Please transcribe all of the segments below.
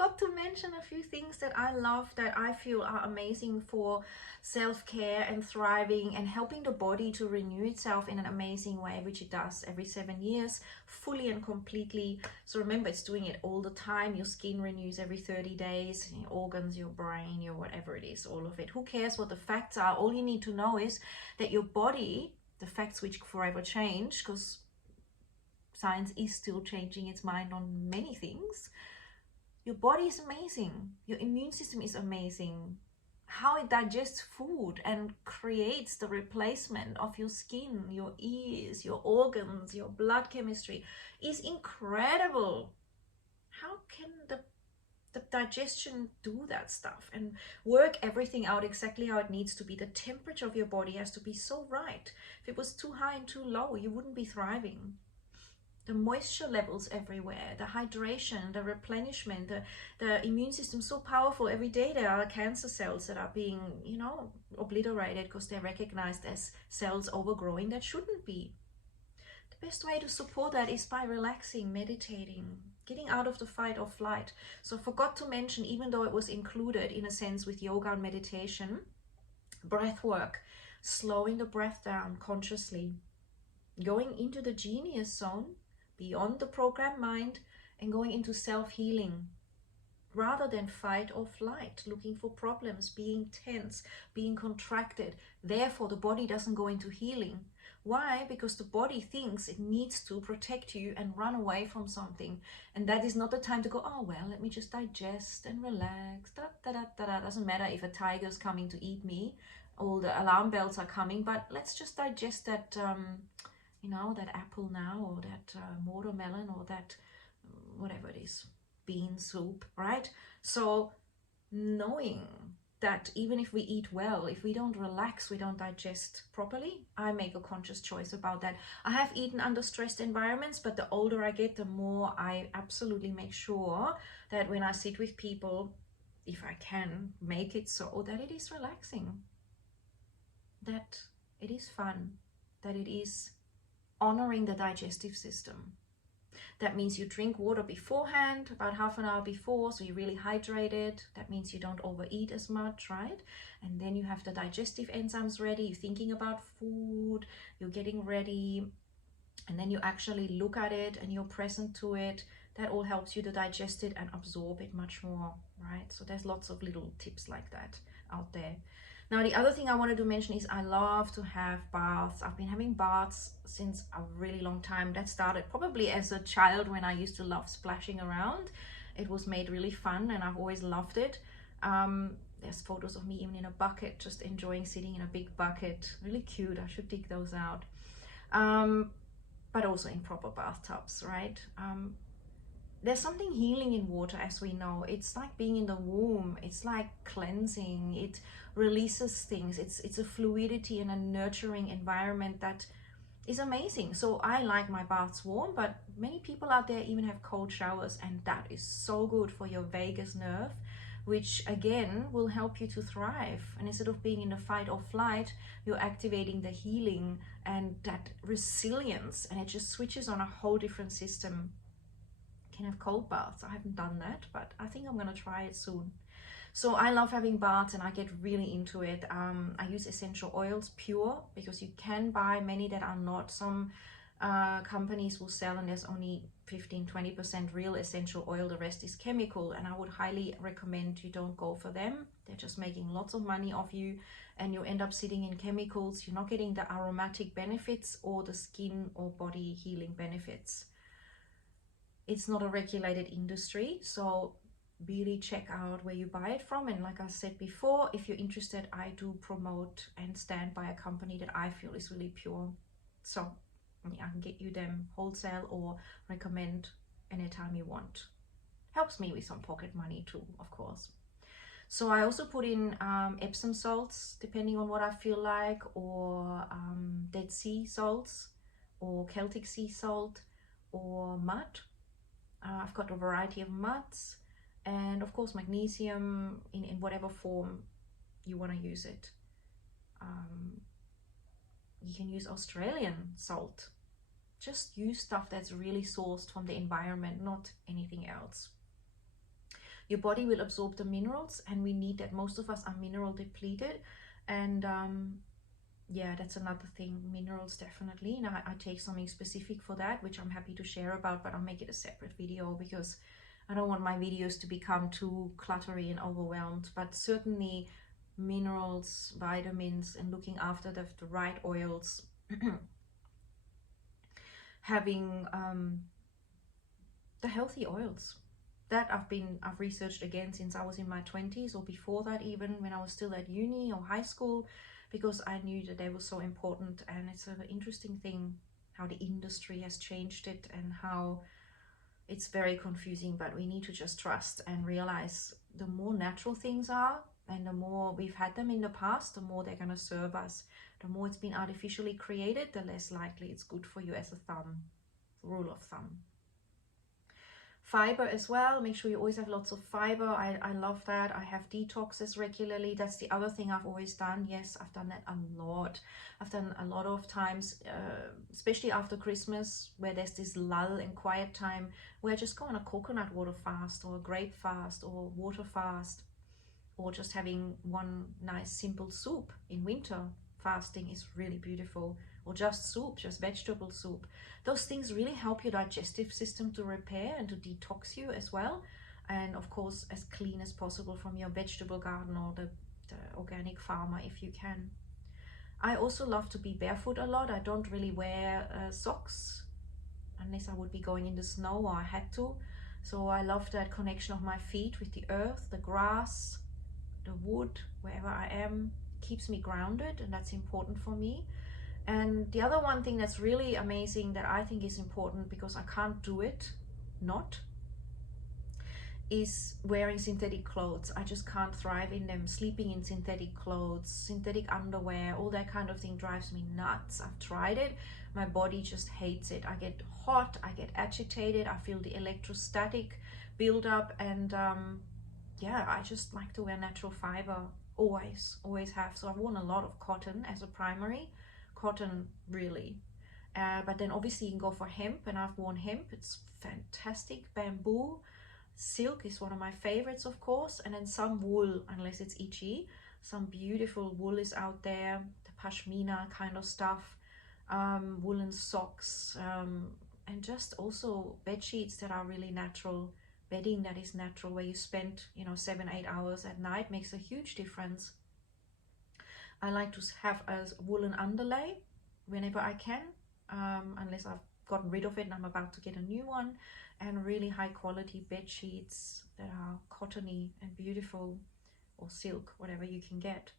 forgot to mention a few things that I love, that I feel are amazing for self-care and thriving and helping the body to renew itself in an amazing way, which it does every 7 years, fully and completely. So remember, it's doing it all the time. Your skin renews every 30 days, your organs, your brain, your whatever it is, all of it. Who cares what the facts are? All you need to know is that your body, the facts which forever change, because science is still changing its mind on many things. Your body is amazing. Your immune system is amazing. How it digests food and creates the replacement of your skin, your ears, your organs, your blood chemistry is incredible. How can the digestion do that stuff and work everything out exactly how it needs to be? The temperature of your body has to be so right. If it was too high and too low, you wouldn't be thriving. The moisture levels everywhere, the hydration, the replenishment, the immune system so powerful. Every day there are cancer cells that are being, obliterated because they're recognized as cells overgrowing that shouldn't be. The best way to support that is by relaxing, meditating, getting out of the fight or flight. So I forgot to mention, even though it was included in a sense with yoga and meditation, breath work, slowing the breath down consciously, going into the genius zone, beyond the programmed mind, and going into self-healing rather than fight or flight, looking for problems, being tense, being contracted. Therefore, the body doesn't go into healing. Why? Because the body thinks it needs to protect you and run away from something. And that is not the time to go, oh, well, let me just digest and relax. Da, da, da, da, da. Doesn't matter if a tiger's coming to eat me, all the alarm bells are coming, but let's just digest that that apple now, or that watermelon, or that whatever it is, bean soup, right? So knowing that even if we eat well, if we don't relax, we don't digest properly. I make a conscious choice about that. I have eaten under stressed environments, but the older I get, the more I absolutely make sure that when I sit with people, if I can make it so that it is relaxing, that it is fun, that it is honoring the digestive system. That means you drink water beforehand, about half an hour before, so you're really hydrated. That means you don't overeat as much, right? And then you have the digestive enzymes ready. You're thinking about food, you're getting ready, and then you actually look at it and you're present to it. That all helps you to digest it and absorb it much more, right? So there's lots of little tips like that out there. Now, the other thing I wanted to mention is I love to have baths. I've been having baths since a really long time. That started probably as a child when I used to love splashing around. It was made really fun and I've always loved it. There's photos of me even in a bucket, just enjoying sitting in a big bucket. Really cute. I should dig those out. But also in proper bathtubs, right? There's something healing in water, as we know. It's like being in the womb. It's like cleansing. It releases things. It's a fluidity and a nurturing environment that is amazing. So I like my baths warm, but many people out there even have cold showers, and that is so good for your vagus nerve, which again will help you to thrive. And instead of being in the fight or flight, you're activating the healing and that resilience, and it just switches on a whole different system. Have cold baths. I haven't done that, but I think I'm gonna try it soon. So I love having baths and I get really into it. I use essential oils pure, because you can buy many that are not. Some companies will sell and there's only 15-20% real essential oil, the rest is chemical, and I would highly recommend you don't go for them. They're just making lots of money off you and you end up sitting in chemicals. You're not getting the aromatic benefits or the skin or body healing benefits. It's not a regulated industry, so really check out where you buy it from. And like I said before, if you're interested, I do promote and stand by a company that I feel is really pure. So I can get you them wholesale or recommend anytime you want. Helps me with some pocket money too, of course. So I also put in Epsom salts, depending on what I feel like, or Dead Sea salts, or Celtic sea salt, or mud. I've got a variety of muds, and of course magnesium in whatever form you want to use it. You can use Australian salt. Just use stuff that's really sourced from the environment, not anything else. your body will absorb the minerals, and we need that. Most of us are mineral depleted, and yeah, that's another thing, minerals definitely. And I take something specific for that, which I'm happy to share about, but I'll make it a separate video because I don't want my videos to become too cluttery and overwhelmed. But certainly minerals, vitamins, and looking after the right oils, having the healthy oils that I've researched again since I was in my 20s, or before that, even when I was still at uni or high school, because I knew that they were so important. And it's an interesting thing how the industry has changed it and how it's very confusing, but we need to just trust and realize the more natural things are, and the more we've had them in the past, the more they're going to serve us. The more it's been artificially created, the less likely it's good for you, as a rule of thumb. Fiber as well, make sure you always have lots of fiber. I love that. I have detoxes regularly. That's the other thing I've always done. Yes, I've done that a lot. I've done a lot of times, especially after Christmas, where there's this lull and quiet time, where I just go on a coconut water fast, or a grape fast, or water fast, or just having one nice simple soup in winter. Fasting is really beautiful. Or just soup, just vegetable soup. Those things really help your digestive system to repair and to detox you as well. And of course, as clean as possible from your vegetable garden or the organic farmer if you can. I also love to be barefoot a lot. I don't really wear socks unless I would be going in the snow or I had to. So I love that connection of my feet with the earth, the grass, the wood, wherever I am. It keeps me grounded, and that's important for me. And the other one thing that's really amazing that I think is important, because I can't do it not, is wearing synthetic clothes. I just can't thrive in them. Sleeping in synthetic clothes, synthetic underwear, all that kind of thing drives me nuts. I've tried it. My body just hates it. I get hot, I get agitated, I feel the electrostatic build up, and yeah, I just like to wear natural fiber. Always have. So I've worn a lot of cotton as a primary. Cotton, really. But then obviously you can go for hemp, and I've worn hemp. It's fantastic. Bamboo, silk is one of my favorites, of course, and then some wool, unless it's itchy. Some beautiful wool is out there, the pashmina kind of stuff, woolen socks, and just also bed sheets that are really natural, bedding that is natural, where you spend 7-8 hours at night, makes a huge difference. I like to have a woolen underlay whenever I can, unless I've gotten rid of it and I'm about to get a new one. And really high quality bed sheets that are cottony and beautiful, or silk, whatever you can get.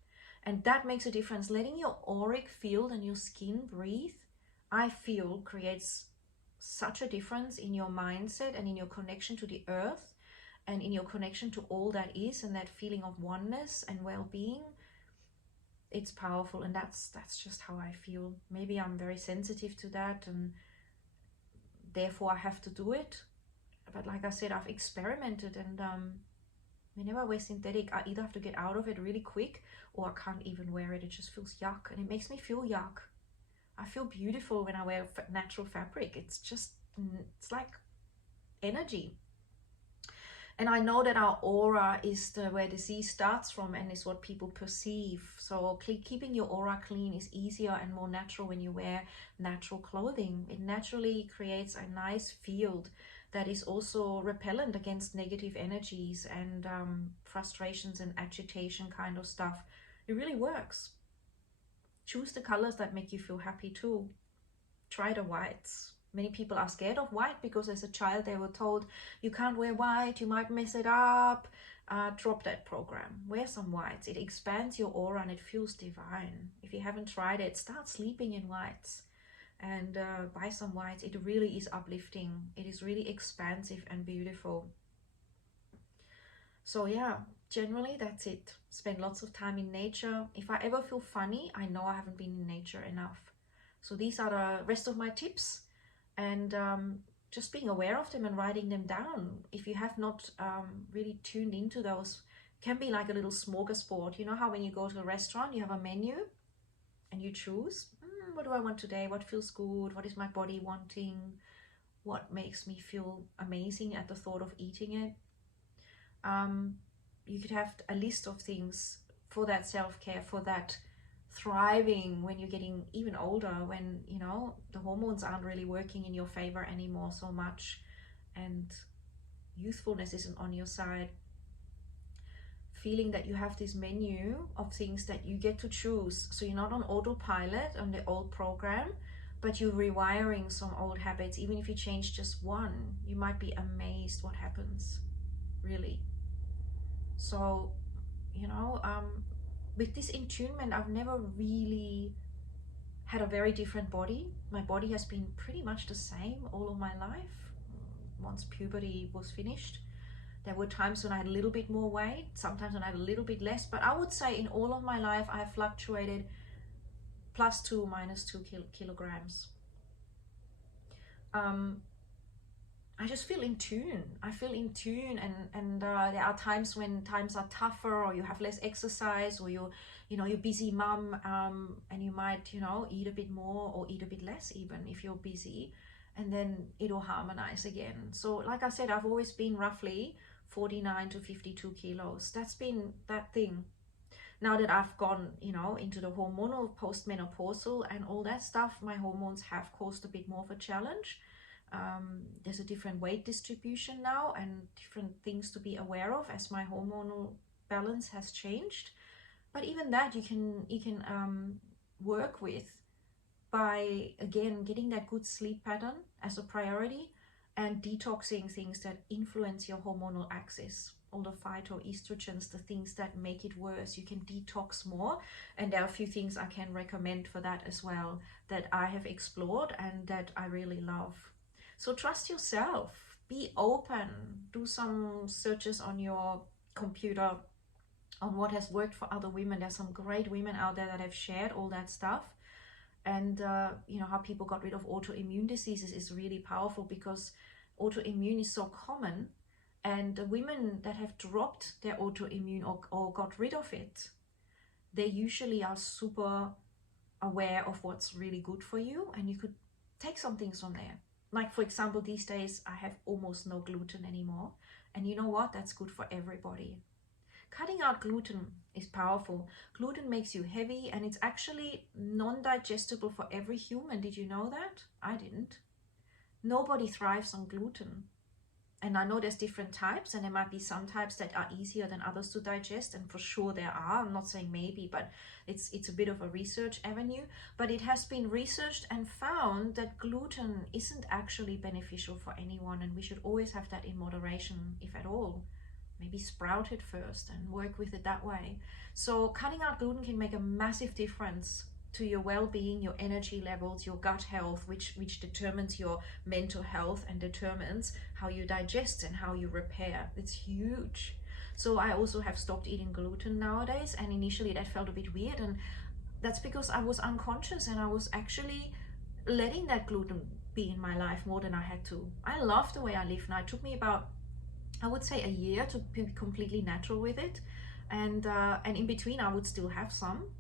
And that makes a difference. Letting your auric field and your skin breathe, I feel, creates such a difference in your mindset and in your connection to the earth and in your connection to all that is, and that feeling of oneness and well-being. It's powerful, and that's just how I feel. Maybe I'm very sensitive to that, and therefore I have to do it. But like I said, I've experimented, and whenever I wear synthetic, I either have to get out of it really quick, or I can't even wear it. It just feels yuck, and it makes me feel yuck. I feel beautiful when I wear natural fabric. It's like energy. And I know that our aura is where disease starts from, and is what people perceive. So keeping your aura clean is easier and more natural when you wear natural clothing. It naturally creates a nice field that is also repellent against negative energies and frustrations and agitation kind of stuff. It really works. Choose the colors that make you feel happy too. Try the whites. Many people are scared of white because as a child they were told you can't wear white, you might mess it up. Drop that program. Wear some whites. It expands your aura and it feels divine. If you haven't tried it, start sleeping in whites and buy some whites. It really is uplifting. It is really expansive and beautiful. So yeah, generally that's it. Spend lots of time in nature. If I ever feel funny, I know I haven't been in nature enough. So these are the rest of my tips, and just being aware of them and writing them down. If you have not really tuned into those, can be like a little smorgasbord. You know how when you go to a restaurant, you have a menu and you choose, what do I want today? What feels good? What is my body wanting? What makes me feel amazing at the thought of eating it? You could have a list of things for that self-care, for that thriving when you're getting even older, when you know the hormones aren't really working in your favor anymore so much, and youthfulness isn't on your side. Feeling that you have this menu of things that you get to choose, so you're not on autopilot on the old program, but you're rewiring some old habits. Even if you change just one, you might be amazed what happens, really. So you know, with this attunement, I've never really had a very different body. My body has been pretty much the same all of my life. Once puberty was finished, there were times when I had a little bit more weight, sometimes when I had a little bit less, but I would say in all of my life I have fluctuated +2, -2 kilograms. I just feel in tune. I feel in tune, and there are times when times are tougher, or you have less exercise, or you're busy mom, and you might eat a bit more or eat a bit less even if you're busy, and then it'll harmonize again. So like I said, I've always been roughly 49 to 52 kilos. That's been that thing. Now that I've gone into the hormonal postmenopausal and all that stuff, my hormones have caused a bit more of a challenge. There's a different weight distribution now and different things to be aware of as my hormonal balance has changed. But even that you can work with by, again, getting that good sleep pattern as a priority and detoxing things that influence your hormonal axis. All the phytoestrogens, the things that make it worse, you can detox more. And there are a few things I can recommend for that as well that I have explored and that I really love. So trust yourself, be open, do some searches on your computer on what has worked for other women. There's some great women out there that have shared all that stuff. And how people got rid of autoimmune diseases is really powerful, because autoimmune is so common, and the women that have dropped their autoimmune or got rid of it, they usually are super aware of what's really good for you, and you could take some things from there. Like, for example, these days I have almost no gluten anymore, and you know what, that's good for everybody. Cutting out gluten is powerful. Gluten makes you heavy, and it's actually non-digestible for every human. Did you know that? I didn't. Nobody thrives on gluten. And I know there's different types, and there might be some types that are easier than others to digest, and for sure there are. I'm not saying maybe, but it's a bit of a research avenue. But it has been researched and found that gluten isn't actually beneficial for anyone, and we should always have that in moderation, if at all. Maybe sprout it first and work with it that way. So cutting out gluten can make a massive difference to your well-being, your energy levels, your gut health, which determines your mental health and determines how you digest and how you repair. It's huge. So I also have stopped eating gluten nowadays, and initially that felt a bit weird, and that's because I was unconscious and I was actually letting that gluten be in my life more than I had to. I love the way I live now. It took me about, I would say, a year to be completely natural with it, and in between I would still have some.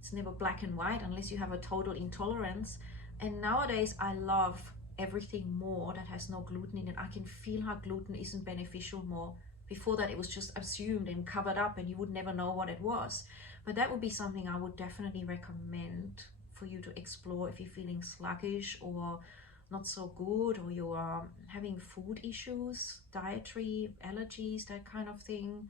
It's never black and white unless you have a total intolerance. And nowadays I love everything more that has no gluten in it. I can feel how gluten isn't beneficial more. Before that it was just assumed and covered up, and you would never know what it was. But that would be something I would definitely recommend for you to explore if you're feeling sluggish or not so good, or you're having food issues, dietary allergies, that kind of thing.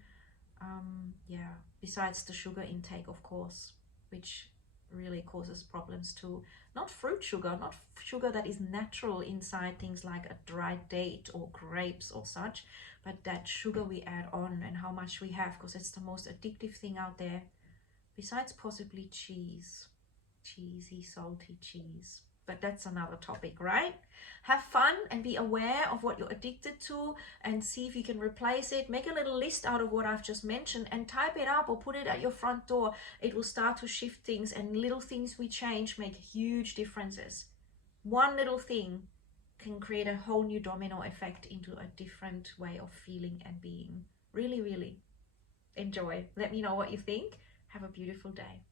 Yeah, besides the sugar intake, of course, which really causes problems too. Not fruit sugar, not sugar that is natural inside things like a dried date or grapes or such, but that sugar we add on and how much we have, because it's the most addictive thing out there, besides possibly cheese. Cheesy, salty cheese. But that's another topic, right? Have fun and be aware of what you're addicted to, and see if you can replace it. Make a little list out of what I've just mentioned and type it up or put it at your front door. It will start to shift things, and little things we change make huge differences. One little thing can create a whole new domino effect into a different way of feeling and being. Really, really enjoy. Let me know what you think. Have a beautiful day.